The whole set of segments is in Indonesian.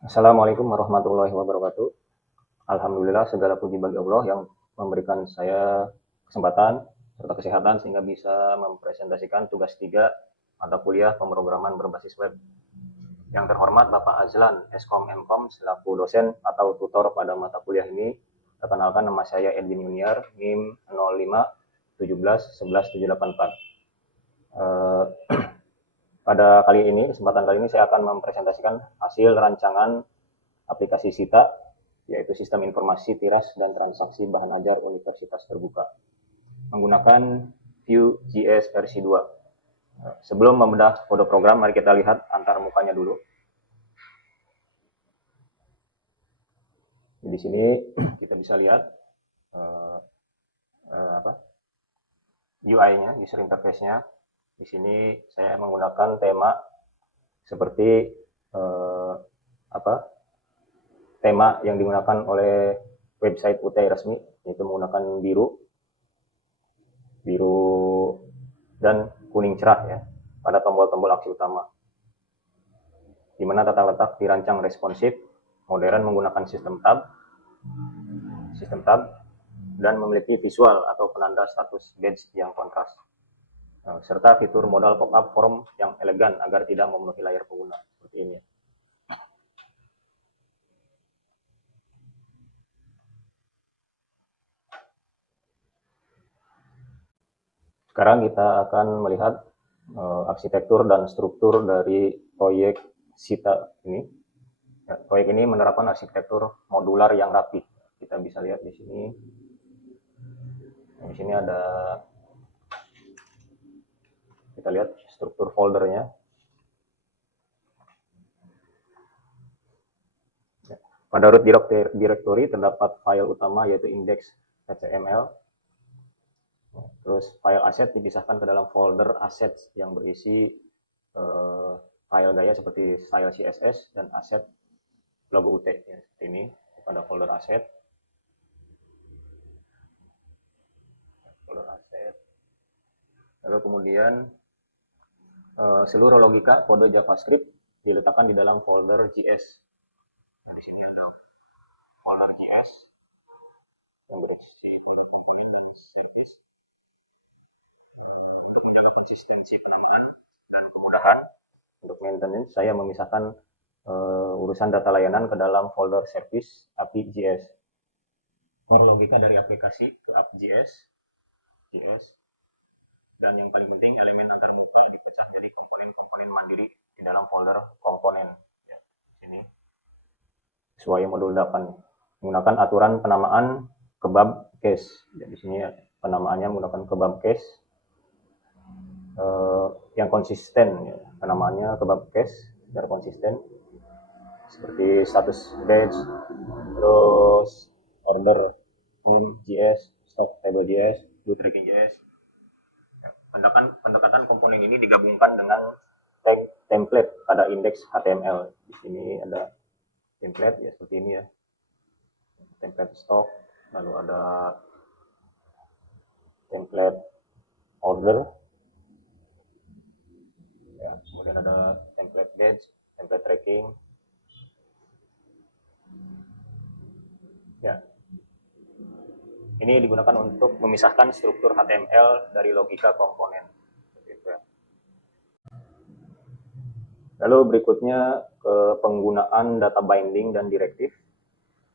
Assalamualaikum warahmatullahi wabarakatuh. Alhamdulillah segala puji bagi Allah yang memberikan saya kesempatan serta kesehatan sehingga bisa mempresentasikan tugas 3 mata kuliah pemrograman berbasis web. Yang terhormat Bapak Azlan, Eskom Mkom selaku dosen atau tutor pada mata kuliah ini. Perkenalkan, nama saya Edwin Junior, NIM 05 17 11 784. Pada kesempatan kali ini saya akan mempresentasikan hasil rancangan aplikasi SITA, yaitu Sistem Informasi Tiras dan Transaksi Bahan Ajar Universitas Terbuka, menggunakan Vue.js versi 2. Sebelum membedah kode program, mari kita lihat antar mukanya dulu. Di sini kita bisa lihat UI-nya, user interface-nya. Di sini saya menggunakan tema seperti tema yang digunakan oleh website UTI resmi, yaitu menggunakan biru dan kuning cerah ya pada tombol-tombol aksi utama, di mana tata letak dirancang responsif, modern menggunakan sistem tab, dan memiliki visual atau penanda status badge yang kontras, serta fitur modal pop-up form yang elegan agar tidak memenuhi layar pengguna seperti ini. Sekarang kita akan melihat arsitektur dan struktur dari proyek SITA ini. Ya, proyek ini menerapkan arsitektur modular yang rapi. Kita bisa lihat di sini. Di sini ada, kita lihat struktur foldernya. Ya. Pada root directory terdapat file utama yaitu index.html. Terus file aset dipisahkan ke dalam folder assets yang berisi file gaya seperti style CSS dan aset logo UT ya, seperti ini pada folder aset. Lalu kemudian seluruh logika kode JavaScript diletakkan di dalam folder JS. Nah, di sini ada folder JS yang berisi folder komponen dan service. Untuk menjaga konsistensi penamaan dan kemudahan untuk maintenance, saya memisahkan urusan data layanan ke dalam folder service API JS. Core logika dari aplikasi ke app JS, dan yang paling penting elemen antar muka dipecah jadi komponen-komponen mandiri di dalam folder komponen. Ya, sini sesuai modul 8 menggunakan aturan penamaan kebab case. Ya, di sini penamaannya menggunakan kebab case yang konsisten ya. Penamaannya kebab case secara konsisten seperti status badge, terus order form JS, stock table JS, do tracking JS. Ya, pendekatan komponen ini digabungkan dengan tag template pada indeks HTML. Di sini ada template ya seperti ini ya, template stock, lalu ada template order, ya, kemudian ada template badge, template tracking. Ya, ini digunakan untuk memisahkan struktur HTML dari logika komponen. Ya. Lalu berikutnya ke penggunaan data binding dan direktif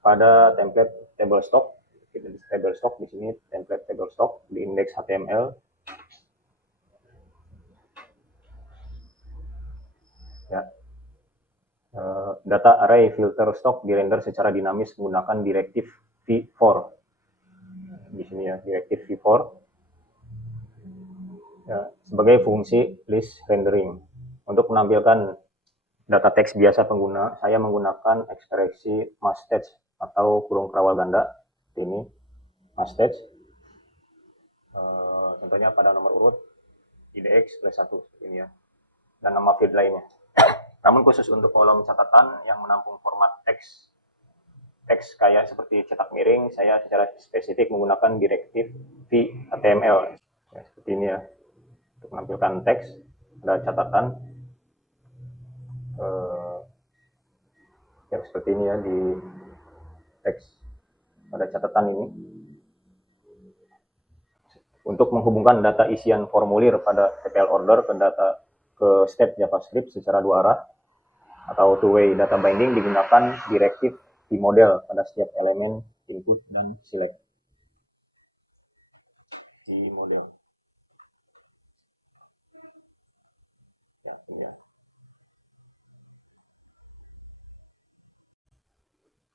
pada template table stock. Kita di table stock di sini template table stock di indeks HTML. Ya. Data array filter stock dirender secara dinamis menggunakan direktif v4. Di sini ya, direktif v4. Ya, sebagai fungsi list rendering. Untuk menampilkan data teks biasa pengguna, saya menggunakan ekspresi mastheads atau kurung kerawal ganda. Ini mastheads. Contohnya pada nomor urut IDX plus 1 ini ya, dan nama field lainnya. Namun khusus untuk kolom catatan yang menampung format teks kayak seperti cetak miring, saya secara spesifik menggunakan direktif v-html ya, seperti ini ya, untuk menampilkan teks ada catatan. ya seperti ini ya di teks pada catatan ini. Untuk menghubungkan data isian formulir pada TPL order ke step JavaScript secara dua arah atau two-way data binding digunakan direktif di model pada setiap elemen input dan select di model. Ya, ini ya.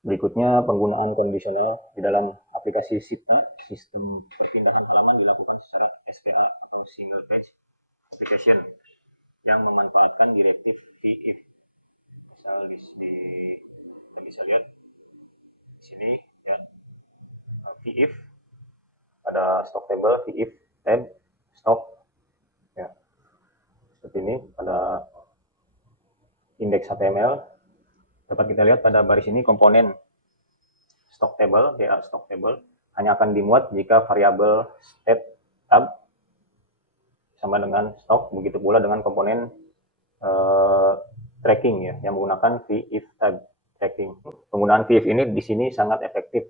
Berikutnya penggunaan kondisional di dalam aplikasi Sita, sistem perpindahan halaman dilakukan secara SPA atau Single Page Application yang memanfaatkan direktif VIF. Misal kita bisa lihat di sini ya, VIF ada stock table, VIF tab stock ya. Seperti ini ada indeks HTML. Dapat kita lihat pada baris ini komponen stock table, BA stock table hanya akan dimuat jika variabel state tab sama dengan stock, begitu pula dengan komponen tracking ya yang menggunakan VIF tab tracking. Penggunaan VIF ini di sini sangat efektif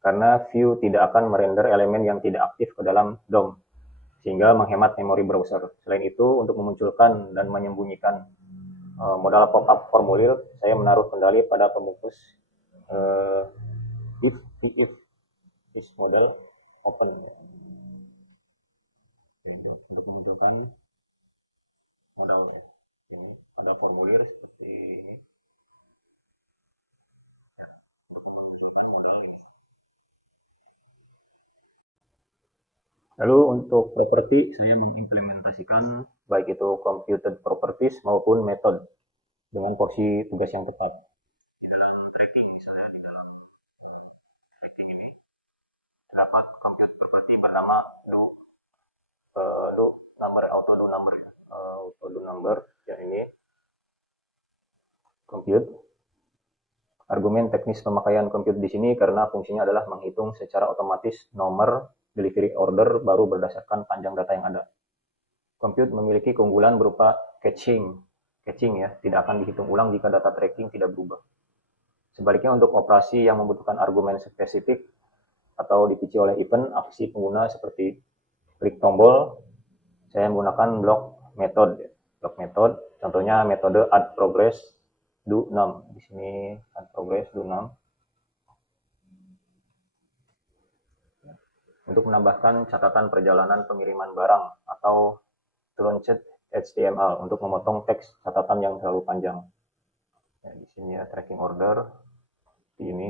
karena view tidak akan merender elemen yang tidak aktif ke dalam DOM sehingga menghemat memori browser. Selain itu, untuk memunculkan dan menyembunyikan modal pop-up formulir, saya menaruh kendali pada pembungkus if is model open ya. Jadi untuk memunculkan modal ya. Ini ada formulir seperti ini ya, untuk memunculkan modal ini. Lalu untuk properti saya mengimplementasikan baik itu computed properties maupun method dengan porsi tugas yang tepat. Di dalam tracking misalnya, di dalam tracking ini terdapat compute property bernama do number, auto do number ya, auto do number ya. Ini compute. Argumen teknis pemakaian compute di sini karena fungsinya adalah menghitung secara otomatis nomor delivery order baru berdasarkan panjang data yang ada. Compute memiliki keunggulan berupa caching ya, tidak akan dihitung ulang jika data tracking tidak berubah. Sebaliknya untuk operasi yang membutuhkan argumen spesifik atau dipicu oleh event aksi pengguna seperti klik tombol, saya menggunakan block method. Contohnya metode add progress do num. Di sini add progress do num. Untuk menambahkan catatan perjalanan pengiriman barang atau truncate HTML untuk memotong teks catatan yang terlalu panjang. Ya, di sini ya tracking order di ini.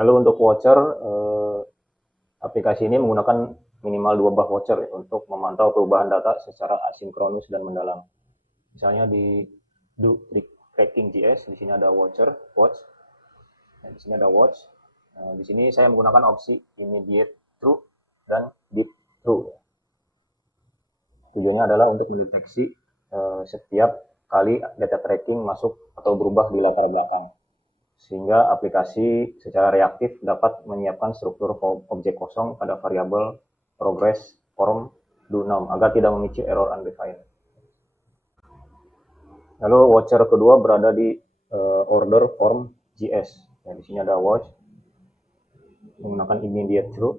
Lalu untuk voucher, aplikasi ini menggunakan minimal 2 buah voucher ya, untuk memantau perubahan data secara asinkronus dan mendalam. Misalnya di do tracking JS, di sini ada watch. Nah, di sini ada watch. Di sini saya menggunakan opsi immediate true dan deep true. Tujuannya adalah untuk mendeteksi setiap kali data tracking masuk atau berubah di latar belakang, sehingga aplikasi secara reaktif dapat menyiapkan struktur objek kosong pada variabel progress form do num agar tidak memicu error undefined. Lalu watcher kedua berada di order form JS. Ya, di sini ada watch menggunakan immediate true.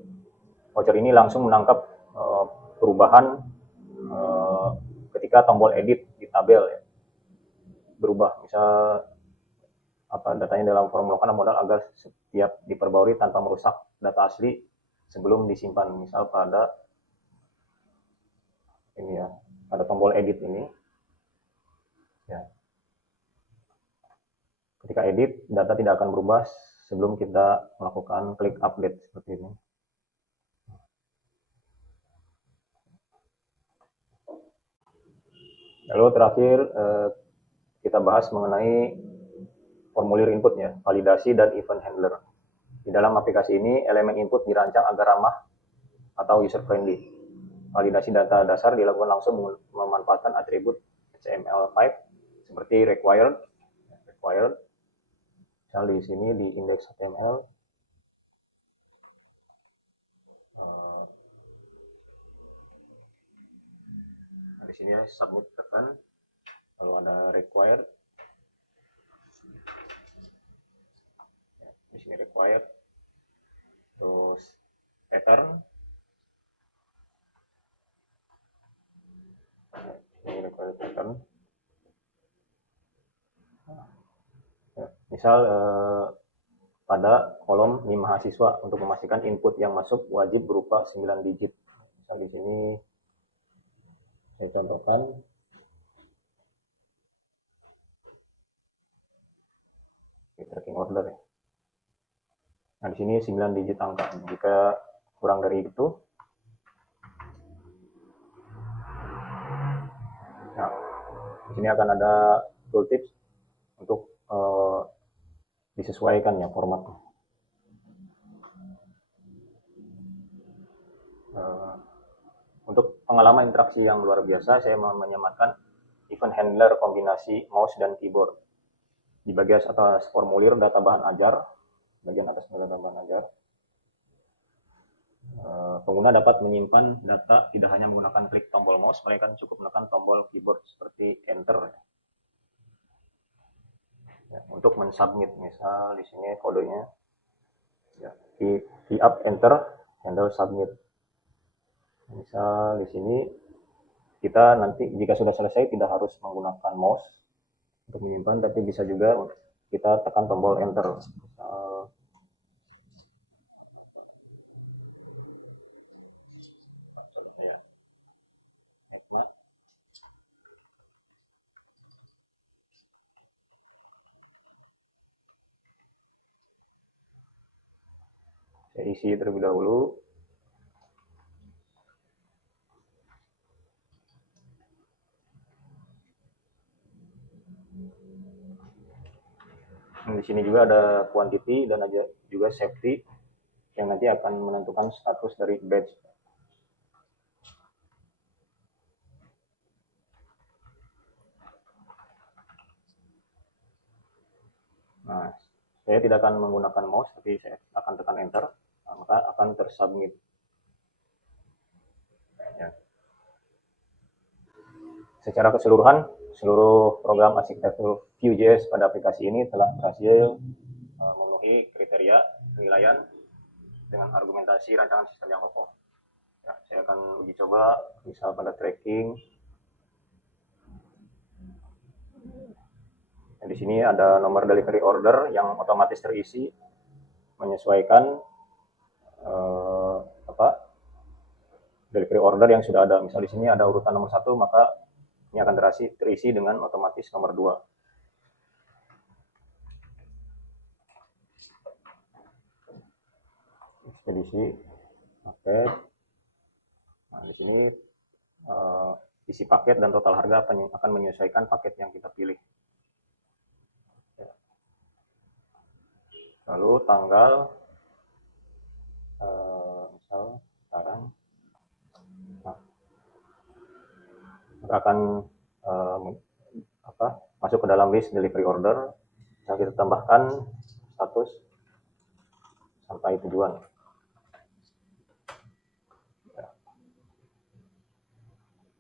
Watcher ini langsung menangkap perubahan ketika tombol edit di tabel ya, berubah. Misal datanya dalam form local modal agar setiap diperbarui tanpa merusak data asli sebelum disimpan. Misal pada ini ya, pada tombol edit ini ya. Ketika edit, data tidak akan berubah sebelum kita melakukan klik update seperti ini. Lalu terakhir kita bahas mengenai formulir input ya, validasi dan event handler. Di dalam aplikasi ini, elemen input dirancang agar ramah atau user friendly. Validasi data dasar dilakukan langsung memanfaatkan atribut HTML5 seperti required. Misal di sini di indeks HTML nah, di Di sini submit event, lalu ada required. Di sini required, terus pattern. Ini required pattern. Misal pada kolom NIM mahasiswa untuk memastikan input yang masuk wajib berupa 9 digit. Misal di sini saya contohkan tracking order ya. Nah, di sini 9 digit angka. Jika kurang dari itu, nah, di sini akan ada tooltips untuk disesuaikan ya formatnya. Untuk pengalaman interaksi yang luar biasa, saya menyematkan event handler kombinasi mouse dan keyboard. Di bagian atas formulir data bahan ajar, bagian atas data bahan ajar, pengguna dapat menyimpan data tidak hanya menggunakan klik tombol mouse, melainkan cukup menekan tombol keyboard seperti enter. Ya, untuk mensubmit, misal di sini kodenya, ya, key up enter, handle submit. Misal di sini kita nanti jika sudah selesai tidak harus menggunakan mouse untuk menyimpan, tapi bisa juga kita tekan tombol enter. Misal contohnya ya, ECMA. Saya isi terlebih dahulu. Di sini juga ada quantity dan ada juga safety yang nanti akan menentukan status dari batch. Nah, saya tidak akan menggunakan mouse, tapi saya akan tekan enter, maka akan tersubmit. Ya. Secara keseluruhan, seluruh program arsitektur Vue.js pada aplikasi ini telah berhasil memenuhi kriteria penilaian dengan argumentasi rancangan sistem yang kokoh. Ya, saya akan uji coba, misal pada tracking. Di sini ada nomor delivery order yang otomatis terisi menyesuaikan delivery order yang sudah ada. Misal di sini ada urutan nomor 1, maka ini akan terisi dengan otomatis nomor 2. Ekspedisi paket. Nah, di sini isi paket dan total harga akan menyesuaikan paket yang kita pilih. Lalu tanggal, misal sekarang, nah, akan masuk ke dalam list delivery order. Bisa kita tambahkan status sampai tujuan. Ya.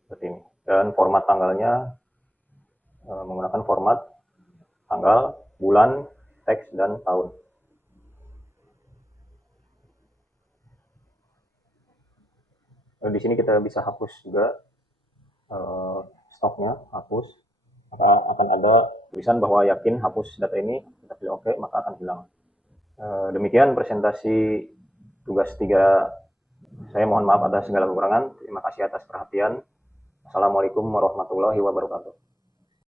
Seperti ini. Dan format tanggalnya menggunakan format tanggal, bulan, teks, dan tahun. Di sini kita bisa hapus juga stoknya, hapus. Maka akan ada tulisan bahwa yakin hapus data ini, kita pilih OK, maka akan hilang. Demikian presentasi tugas 3. Saya mohon maaf atas segala kekurangan. Terima kasih atas perhatian. Assalamualaikum warahmatullahi wabarakatuh.